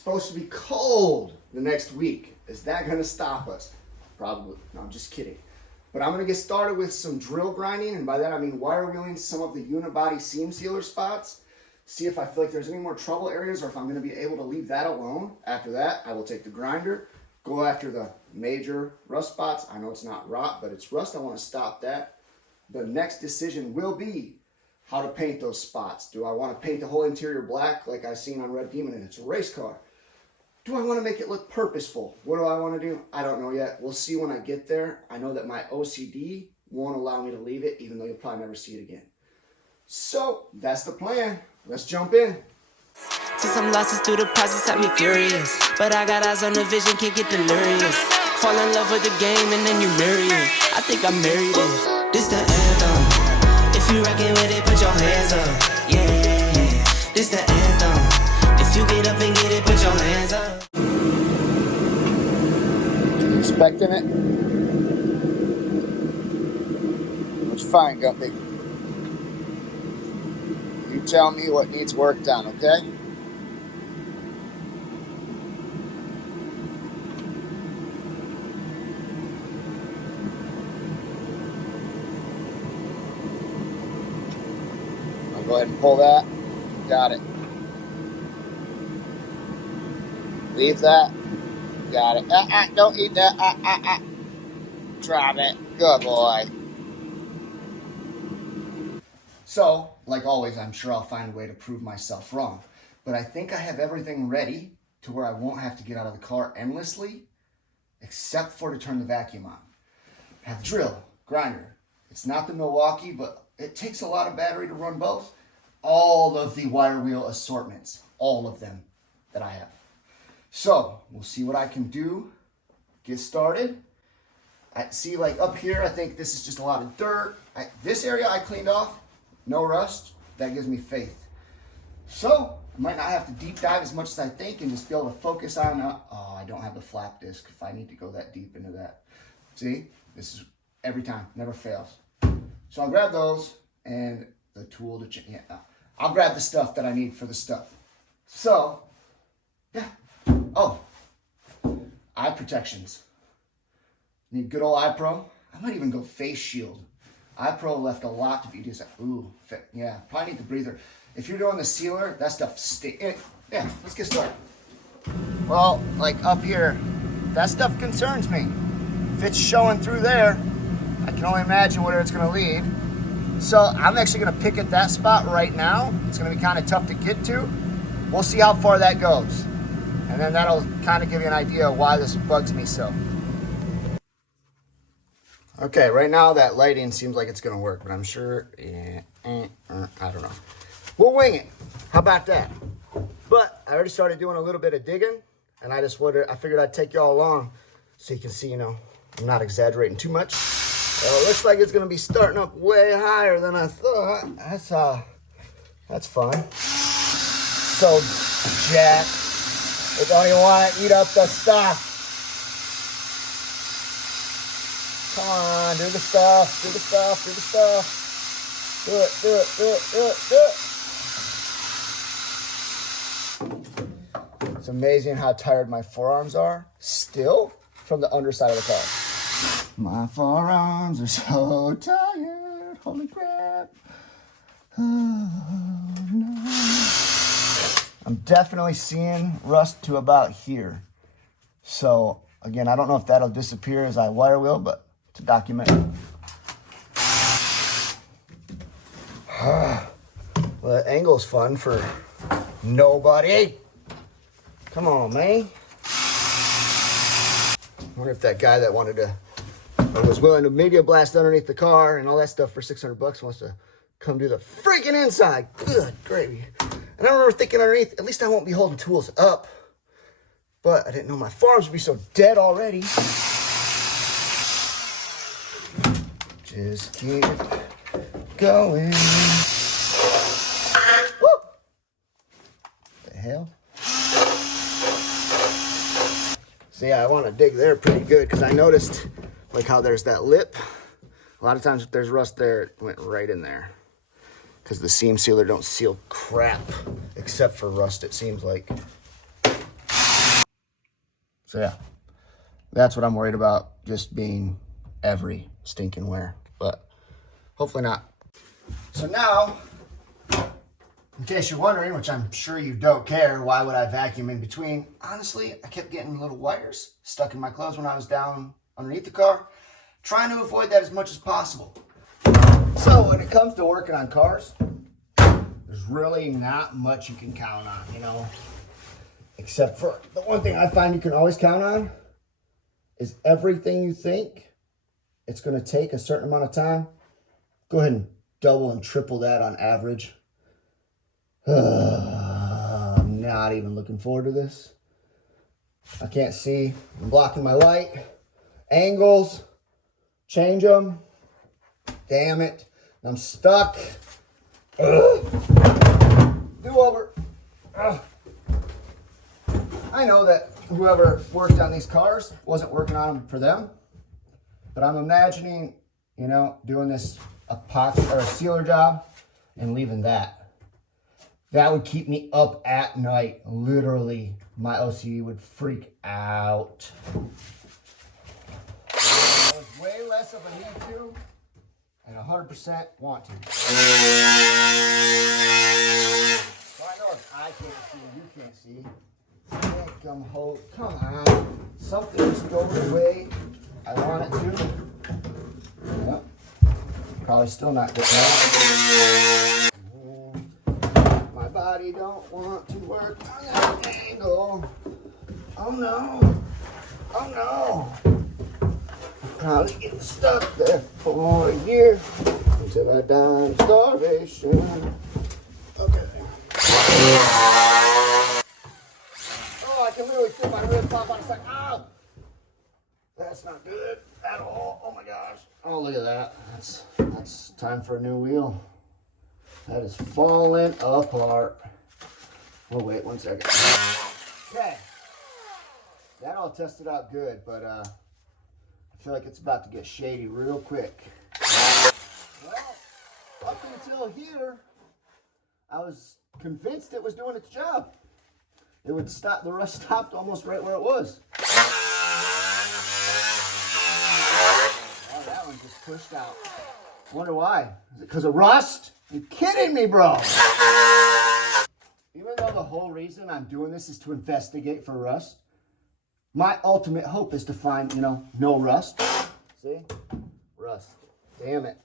supposed to be cold the next week. Is that going to stop us? Probably. No, I'm just kidding. But I'm going to get started with some drill grinding, and by that I mean wire wheeling some of the unibody seam sealer spots. See if I feel like there's any more trouble areas or if I'm going to be able to leave that alone. After that, I will take the grinder, go after the major rust spots. I know it's not rot, but it's rust. I want to stop that. The next decision will be how to paint those spots. Do I want to paint the whole interior black like I've seen on Red Demon and it's a race car? Do I want to make it look purposeful? What do I want to do? I don't know yet. We'll see when I get there. I know that my OCD won't allow me to leave it, even though you'll probably never see it again. So that's the plan. Let's jump in. Took some losses through the process, had me furious. But I got eyes on the vision, can't get delirious. Fall in love with the game and then you marry it. I think I married it. This the anthem. If you rockin' with it, put your hands up. Yeah, this the anthem. If you get up and get it, put your hands up. You expecting it? What you find, Gumpy? You tell me what needs work done, okay? I'll go ahead and pull that. Got it. Leave that. Got it. Don't eat that. Drop it. Good boy. So, like always, I'm sure I'll find a way to prove myself wrong. But I think I have everything ready to where I won't have to get out of the car endlessly, except for to turn the vacuum on. I have drill, grinder. It's not the Milwaukee, but it takes a lot of battery to run both. All of the wire wheel assortments, all of them that I have. So, we'll see what I can do. Get started. I see, like up here, I think this is just a lot of dirt. This area I cleaned off. No rust. That gives me faith. So, I might not have to deep dive as much as I think and just be able to focus on, oh, I don't have the flap disc if I need to go that deep into that. See? This is every time. Never fails. So I'll grab those and the tool to change. Yeah, I'll grab the stuff that I need for the stuff. So, yeah. Oh, eye protections. Need good old eye pro. I might even go face shield. iPro left a lot to be desired. Ooh, yeah, probably need the breather. If you're doing the sealer, that stuff yeah, let's get started. Well, like up here, that stuff concerns me. If it's showing through there, I can only imagine where it's gonna lead. So I'm actually gonna pick at that spot right now. It's gonna be kind of tough to get to. We'll see how far that goes. And then that'll kind of give you an idea of why this bugs me so. Okay, right now that lighting seems like it's gonna work, but I'm sure, I don't know. We'll wing it. How about that? But I already started doing a little bit of digging, and I figured I'd take y'all along so you can see, I'm not exaggerating too much. Well, it looks like it's gonna be starting up way higher than I thought. That's fun. So, Jack, they don't even want to eat up the stuff. Come on, do the stuff, do the stuff, do the stuff. Do it, do it, do it, do it, do it. It's amazing how tired my forearms are still from the underside of the car. My forearms are so tired. Holy crap. Oh, no. I'm definitely seeing rust to about here. So, again, I don't know if that'll disappear as I wire wheel, but to document. Well, that angle's fun for nobody. Come on, man. I wonder if that guy that wanted to, or was willing to media blast underneath the car and all that stuff for $600 wants to come do the freaking inside. Good gravy. And I remember thinking underneath, at least I won't be holding tools up. But I didn't know my forearms would be so dead already. Just keep going. Woo! The hell? So yeah, I want to dig there pretty good because I noticed like how there's that lip. A lot of times if there's rust there, it went right in there. Because the seam sealer don't seal crap except for rust, it seems like. So yeah, that's what I'm worried about, just being every stinking where, but hopefully not. So now, in case you're wondering, which I'm sure you don't care, why would I vacuum in between? Honestly, I kept getting little wires stuck in my clothes when I was down underneath the car, trying to avoid that as much as possible. So when it comes to working on cars, there's really not much you can count on, you know, except for the one thing I find you can always count on is everything you think it's going to take a certain amount of time, go ahead and double and triple that on average. I'm not even looking forward to this. I can't see. I'm blocking my light. Angles. Change them. Damn it. I'm stuck. Do over. I know that whoever worked on these cars wasn't working on them for them, but I'm imagining, you know, doing this epoxy or a sealer job and leaving that. That would keep me up at night. Literally, my OCD would freak out. That was way less of a need to and 100% want to. So I know if I can't see and you can't see. Come on. Something's going the way I want it to. Yep. Probably still not getting that. My body don't want to work on that angle. Oh no. Probably get stuck there for a year until I die of starvation. Okay. Oh, I can literally feel my rib pop on a second. Ow! That's not good at all. Oh my gosh. Oh, look at that. That's time for a new wheel. That is falling apart. Oh, wait 1 second. Okay. That all tested out good, but I feel like it's about to get shady real quick. Well, up until here, I was convinced it was doing its job. It would stop, the rust stopped almost right where it was. Oh, that one just pushed out. Wonder why? Is it because of rust? You kidding me, bro? Even though the whole reason I'm doing this is to investigate for rust, my ultimate hope is to find, you know, no rust. See? Rust. Damn it.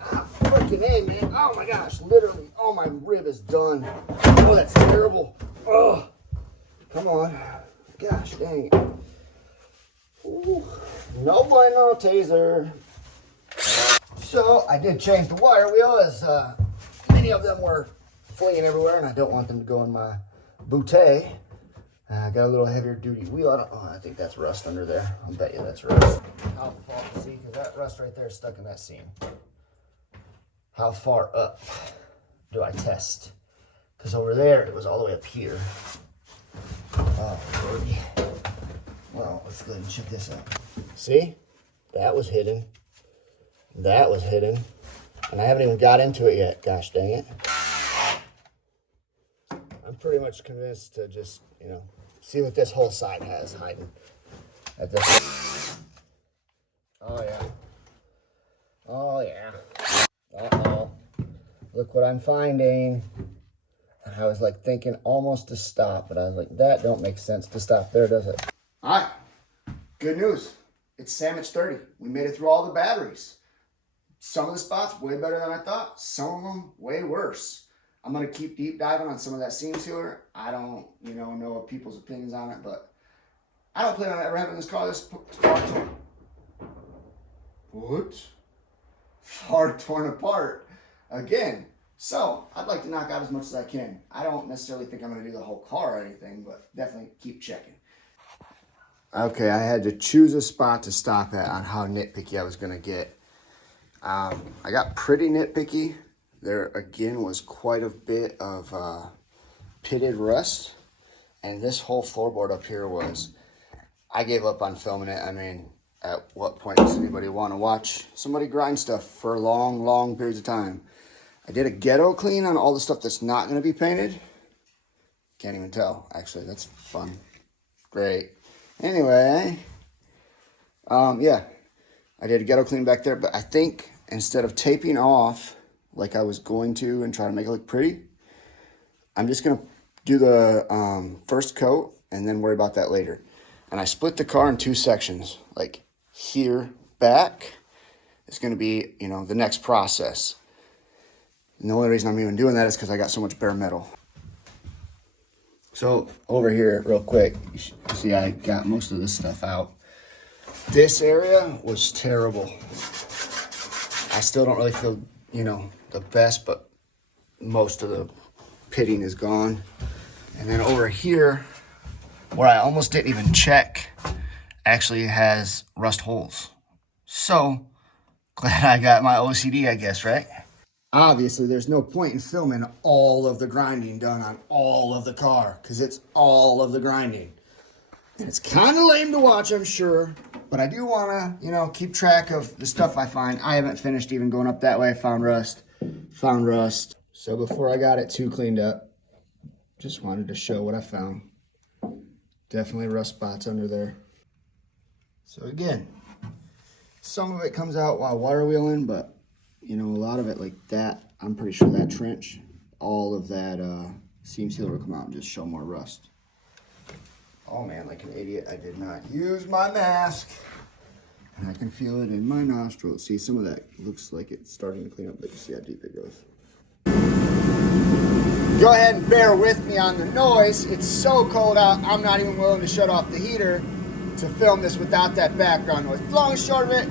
Ah, freaking A, man. Oh my gosh, literally. Oh, my rib is done. Oh, that's terrible. Oh, come on. Gosh, dang it. Ooh. No bueno, taser. So, I did change the wire wheel as many of them were flinging everywhere, and I don't want them to go in my bootay. I got a little heavier duty wheel. I think that's rust under there. I'll bet you that's rust. How far, see, because that rust right there is stuck in that seam. How far up do I test? Because over there, it was all the way up here. Oh, lordy. Well, let's go ahead and check this out. See? That was hidden. That was hidden. And I haven't even got into it yet. Gosh dang it. I'm pretty much convinced to just, you know, see what this whole side has hiding. At this. Oh, yeah. Oh, yeah. Uh-oh. Look what I'm finding. And I was like thinking almost to stop, but I was like, that don't make sense to stop there, does it? All right. Good news. It's sandwich 30. We made it through all the batteries. Some of the spots way better than I thought. Some of them way worse. I'm going to keep deep diving on some of that seam sealer. I don't, know people's opinions on it, but I don't plan on ever having this car this far torn. What? Far torn apart again. So I'd like to knock out as much as I can. I don't necessarily think I'm going to do the whole car or anything, but definitely keep checking. Okay, I had to choose a spot to stop at on how nitpicky I was going to get. I got pretty nitpicky. There, again, was quite a bit of pitted rust. And this whole floorboard up here was... I gave up on filming it. I mean, at what point does anybody want to watch somebody grind stuff for long, long periods of time? I did a ghetto clean on all the stuff that's not going to be painted. Can't even tell. Actually, that's fun. Great. Anyway, yeah, I did a ghetto clean back there, but I think instead of taping off like I was going to and try to make it look pretty, I'm just going to do the first coat and then worry about that later. And I split the car in 2 sections, like here, back. It's going to be, you know, the next process. And the only reason I'm even doing that is because I got so much bare metal. So over here, real quick, you see I got most of this stuff out. This area was terrible. I still don't really feel, you know, the best, but most of the pitting is gone. And then over here, where I almost didn't even check, actually has rust holes. So, glad I got my OCD, I guess, right? Obviously, there's no point in filming all of the grinding done on all of the car, because it's all of the grinding. And it's kind of lame to watch, I'm sure, but I do want to, you know, keep track of the stuff I find. I haven't finished even going up that way. I found rust. So before I got it too cleaned up, just wanted to show what I found. Definitely rust spots under there. So again, some of it comes out while wire wheeling, but you know, a lot of it like that, I'm pretty sure that trench, all of that seam sealer will come out and just show more rust. Oh man, like an idiot, I did not use my mask. And I can feel it in my nostrils. See, some of that looks like it's starting to clean up, but you see how deep it goes. Go ahead and bear with me on the noise. It's so cold out, I'm not even willing to shut off the heater to film this without that background noise. Long and short of it,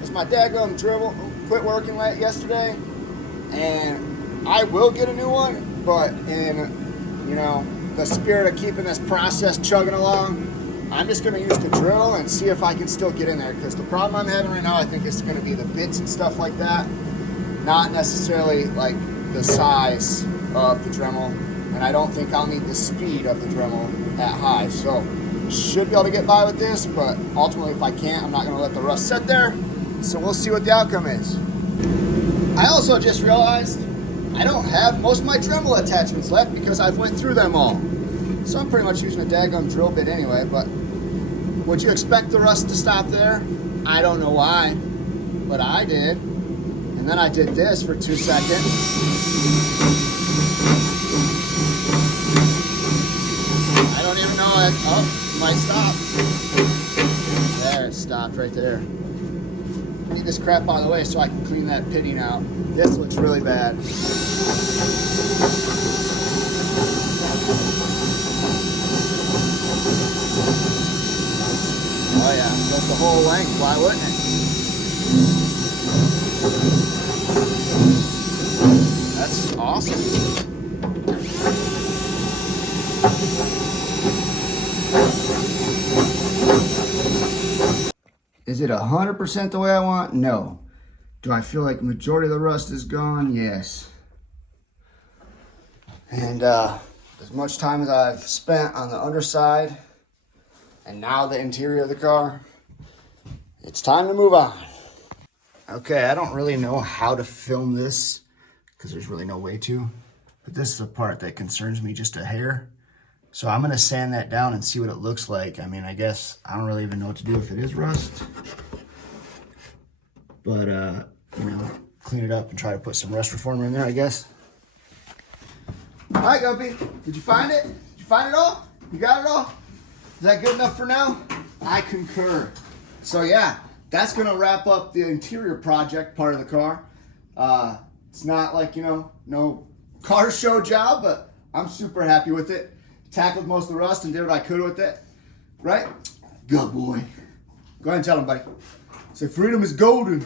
is my daggum dribble quit working late yesterday, and I will get a new one, but in, you know, the spirit of keeping this process chugging along, I'm just gonna use the drill and see if I can still get in there, because the problem I'm having right now, I think is gonna be the bits and stuff like that, not necessarily like the size of the Dremel, and I don't think I'll need the speed of the Dremel at high. So should be able to get by with this, but ultimately if I can't, I'm not gonna let the rust sit there. So we'll see what the outcome is. I also just realized I don't have most of my Dremel attachments left because I've went through them all. So I'm pretty much using a daggum drill bit anyway, but would you expect the rust to stop there? I don't know why, but I did. And then I did this for 2 seconds. I don't even know it. Oh, it might stop. There, it stopped right there. I need this crap out of the way so I can clean that pitting out. This looks really bad. Oh yeah, goes the whole length, why wouldn't it? That's awesome. Is it 100% the way I want? No. Do I feel like majority of the rust is gone? Yes. And as much time as I've spent on the underside and now the interior of the car, it's time to move on. Okay, I don't really know how to film this because there's really no way to, but this is the part that concerns me just a hair. So I'm gonna sand that down and see what it looks like. I mean, I guess I don't really even know what to do if it is rust, but you know, clean it up and try to put some rust reformer in there, I guess. All right, Gumpy, did you find it? Did you find it all? You got it all? Is that good enough for now? I concur. So yeah, that's gonna wrap up the interior project part of the car. It's not like, you know, no car show job, but I'm super happy with it. Tackled most of the rust and did what I could with it. Right? Good boy. Go ahead and tell him, buddy. Say freedom is golden.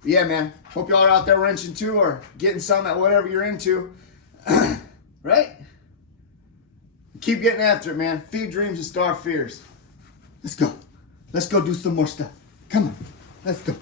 But yeah, man. Hope y'all are out there wrenching too, or getting some at whatever you're into. Right? Keep getting after it, man. Feed dreams and starve fears. Let's go. Let's go do some more stuff. Come on. Let's go.